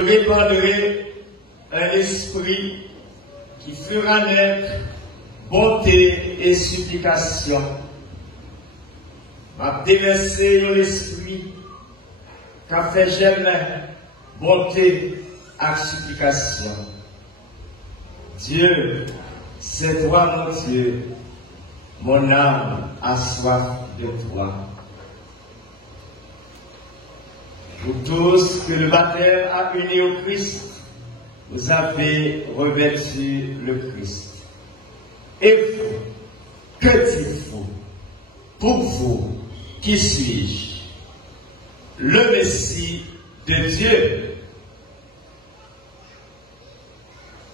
répandrai un esprit qui fera naître bonté et supplication. M'a déversé l'esprit qui a fait germer bonté et supplication. Dieu, c'est toi mon Dieu, mon âme a soif de toi. Pour tous que le baptême a uni au Christ, vous avez revêtu le Christ. Et vous, que dites-vous? Pour vous, qui suis-je? Le Messie de Dieu.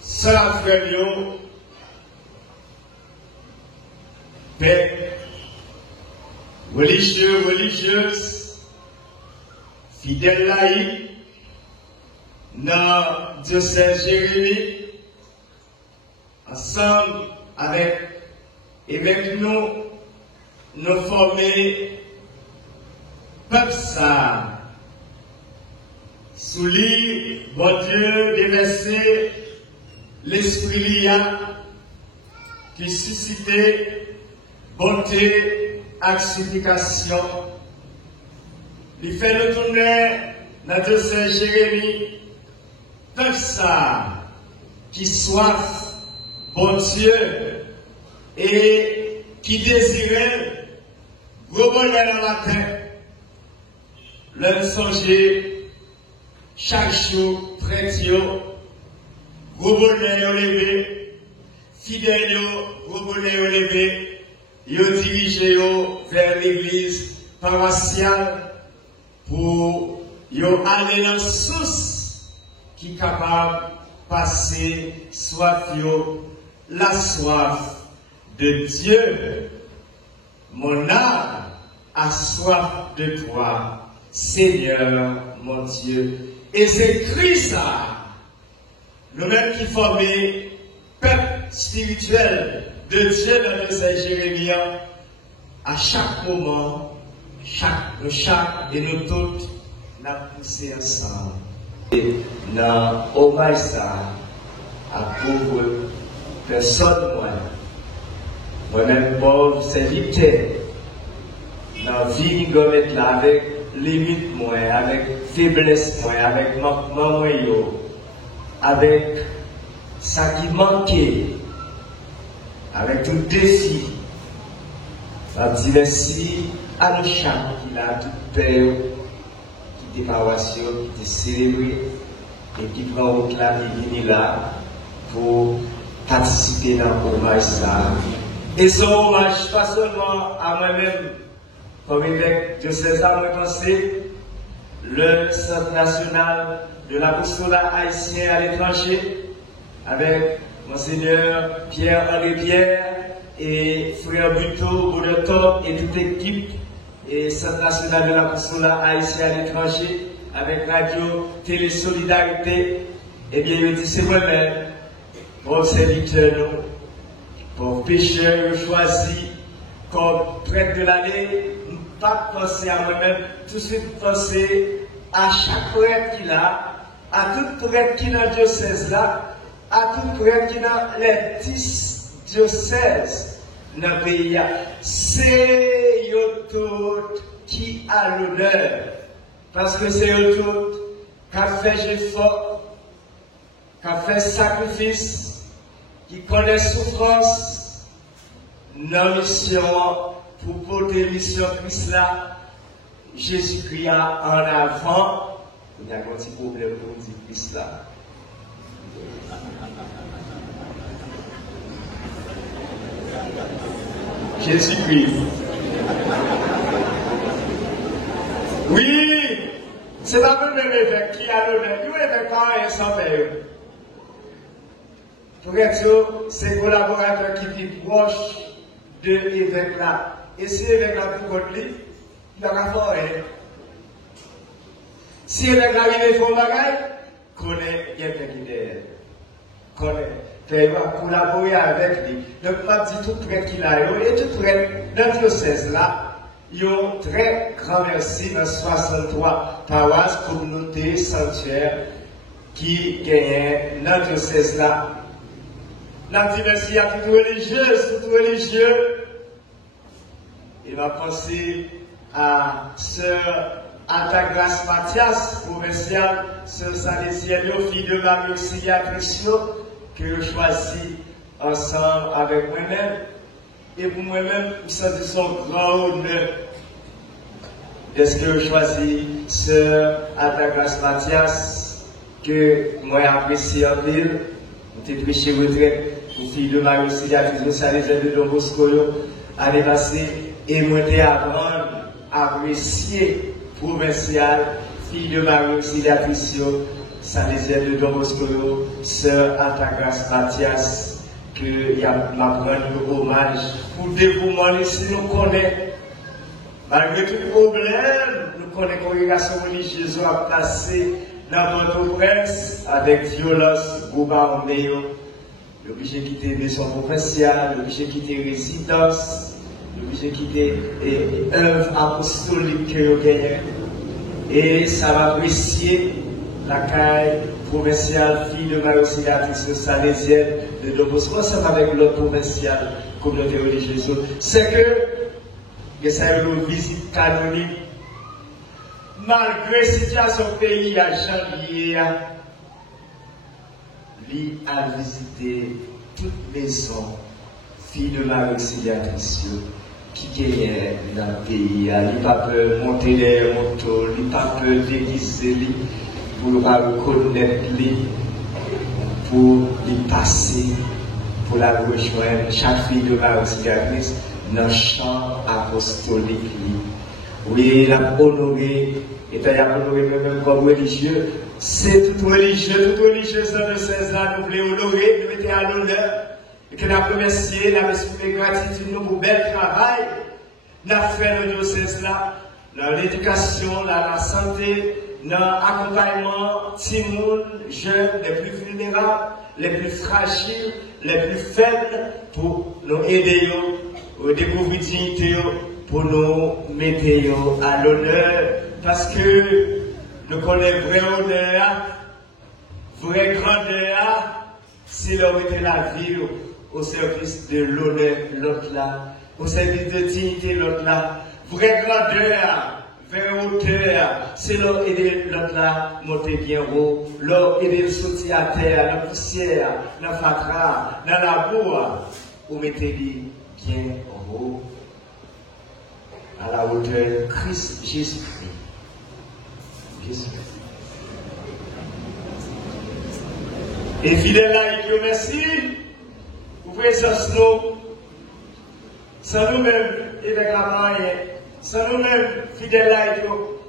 Sœur Frémio, père, religieux, religieuse, fidèle laïque, dans diocèse Jérémie, ensemble avec nous, nous former peuple ça. Sous lui, bon Dieu, déverser l'esprit liant qui suscitait bonté, acceptation. Il fait nous tourner dans diocèse Jérémie, peuple ça, qui soif, bon Dieu, et qui désirait rebondir dans la tête, leur songer chaque jour, prêtio, rebondir au lever, fidèle, rebondir au lever, ils dirigé vers l'église paroissiale pour aller dans la source qui est capable de passer soif, la soif de Dieu. Mon âme a soif de toi, Seigneur mon Dieu. Et c'est Christ ça, nous-mêmes qui formons peuple spirituel de Dieu dans le Saint Jérémie, à chaque moment, chaque et nous toutes, nous poussé ensemble. Et dans hommage ça, à pauvre personne, moi-même pauvre serviteur, dans la vie, je là avec limite, avec faiblesse, avec manquement, avec ça qui manquait, avec tout défi. Je dis merci à nos chats qui a tout père, qui était paroissieux, qui était célébré, et qui prend route là, qui vient là, pour participer dans l'hommage ça. Et son hommage, pas seulement à moi-même, comme évêque diocèse à moi penser, le Centre national de l'apostolat haïtien à l'étranger, avec Monseigneur Pierre-Henri Pierre et Frère Buteau, Boudeton et toute l'équipe, et Centre national de l'apostolat haïtien à l'étranger, avec Radio Télé Solidarité, et bien, je dis c'est moi-même, pour serviteur, pour pécheur choisi comme prêtre de l'année, pas penser à moi-même, tout de suite penser à chaque prêtre qu'il a, à tout prêtre qui est dans le diocèse là, à tout prêtre qui est dans les 10 diocèses dans le pays. C'est eux tous qui a l'honneur, parce que c'est eux tous qui ont fait effort, qui ont fait sacrifice, qui connaissent souffrance, nos missions pour porter mission Christ là, Jésus-Christ en avant. Il y a un petit problème pour dire Christ là. Jésus-Christ. Oui, c'est la même évêque qui a l'honneur. Il évêque pas un sans père. Pour être c'est collaborateur qui vit proche de l'évêque là. Et si l'évêque là pour contre lui, il n'a pas fait. Si l'évêque là arrive et fait un bagage, connaît quelqu'un qui est derrière. Connaît. Il va collaborer avec lui. Donc, pas dit tout prêtre qu'il a, et tout prêtre dans le diocèse là, ils ont très grand merci dans 63 paroisses, communautés, sanctuaires, qui gagne dans le diocèse là. Nous avons dit merci à toutes religieux. Il va penser à Sœur Altagrace Mathias, provinciale, Sœur Salésienne, fille de Marie Auxiliatrice, que je choisis ensemble avec moi-même. Et pour moi-même, ça c'est son grand honneur. Est-ce que je choisis Sœur Altagrace Mathias, que moi j'apprécie en ville, je suis très retraite, une fille de Marie Auxiliatrice, Salésienne de Don Bosco, année passée, et moi j'ai apprécié provinciale, fille de Marie Auxiliatrice, Salésienne de Don Bosco, Sœur Altagrace Mathias, que m'a rendu hommage pour le dévouement ici nous connaît. Malgré tout le problème, nous connaissons la congrégation religieuse à placer dans notre presse avec violence, bombardement, l'obligé de quitter la maison provinciale, l'obligé de quitter la résidence, l'obligé de quitter l'œuvre apostolique que vous gagnez. Et ça va apprécier la caille provinciale, fille de Marie Auxiliatrice Salésienne de Don Bosco, ensemble avec l'autre provinciale, communauté religieuse. C'est que ça a une visite canonique. Malgré la situation du pays à janvier, lui a visité toute maison, fille de Marie Auxiliatrice, qui gagnait dans le pays. Il n'a pas peur de monter les motos, il n'a pas peur de déguiser, pour le reconnaître, pour les passer, pour la rejoindre. Chaque fille de Marie Auxiliatrice dans le champ apostolique. Oui, il a honoré, et il a honoré même comme religieux. C'est toute religieuse dans le 16 ans, nous voulons honorer, nous mettons à l'honneur. Et que nous remercions, nous avons gratitude pour bel travail. Nous avons fait le diocèse là, dans l'éducation, dans la santé, dans l'accompagnement, timoun, jeunes, les plus vulnérables, les plus fragiles, les plus faibles, pour nous aider à découvrir dignité, pour nous mettre à l'honneur, parce que nous connaissons vrai honneur, vraie grandeur, c'est leur était la vie au service de l'honneur, l'autre là, au service de dignité, l'autre là, vraie grandeur, vraie hauteur, c'est leur aider l'autre là, monter bien haut, leur aider de sortir à terre, dans la poussière, dans la fatra, dans la boue, ou mettez-les bien haut, à la hauteur de Christ Jésus-Christ. Et fidèle là, Dieu merci pour présence nous, sans nous-mêmes, avec la moyenne, sans nous-mêmes, fidèle là,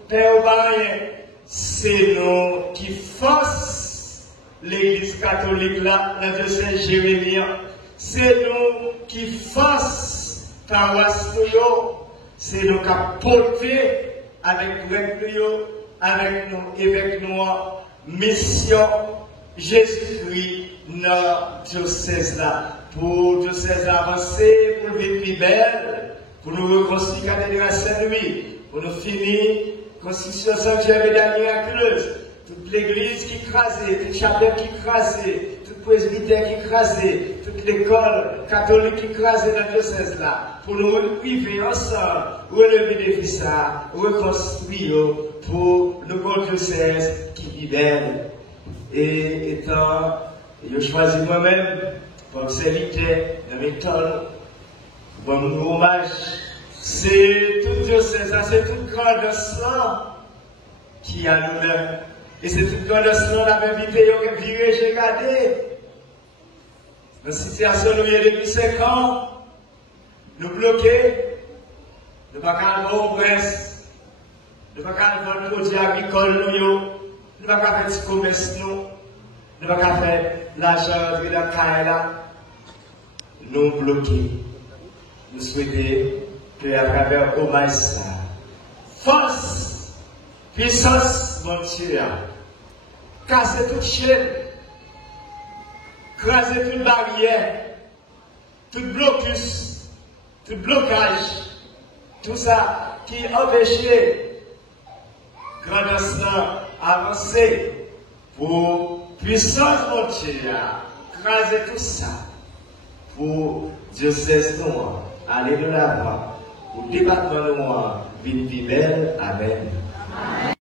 Père au moyen, c'est nous qui force l'Église catholique là, dans le diocèse Jérémie. C'est nous qui force paroisse nous, c'est nous qui porter avec nous, avec nous, avec nous, mission Jésus-Christ, notre diocèse là, pour diocèse avancer, pour le vivre plus belle, pour nous reconstruire la cathédrale Saint-Louis, pour nous finir, construction sanctuaire miraculeuse, toute l'église qui crasée, toute chapelle qui crasée, toute presbytère qui crasée, toute l'école catholique qui crasée dans le diocèse là, pour nous vivre ensemble, relever des défis, reconstruire pour le bon diocèse qui libère. Et étant, je choisis moi-même comme serviteur de mes temps, pour mon hommage, c'est tout diocèse, c'est toute grandeur qui a l'honneur. Et c'est toute grandeur qu'on a invité à virer, j'ai gardé. Dans la situation où il y a depuis 5 ans, nous bloquer, nous ne pouvons pas aller au presse, nous ne pouvons pas vendre le produit agricole, nous ne pouvons pas faire du commerce, nous ne pouvons pas faire l'argent de la caille, nous bloquer. Nous souhaitons qu'à travers hommage ça, force, puissance, mon Dieu, casser toute chaîne, craser toute barrière, tout blocus, tout blocage, tout ça qui empêchait grandeur avancer Pour puissance mon Dieu, craser tout ça. Pour diocèse noir, aller de l'avant. Pour département noir, vite belle. Amen.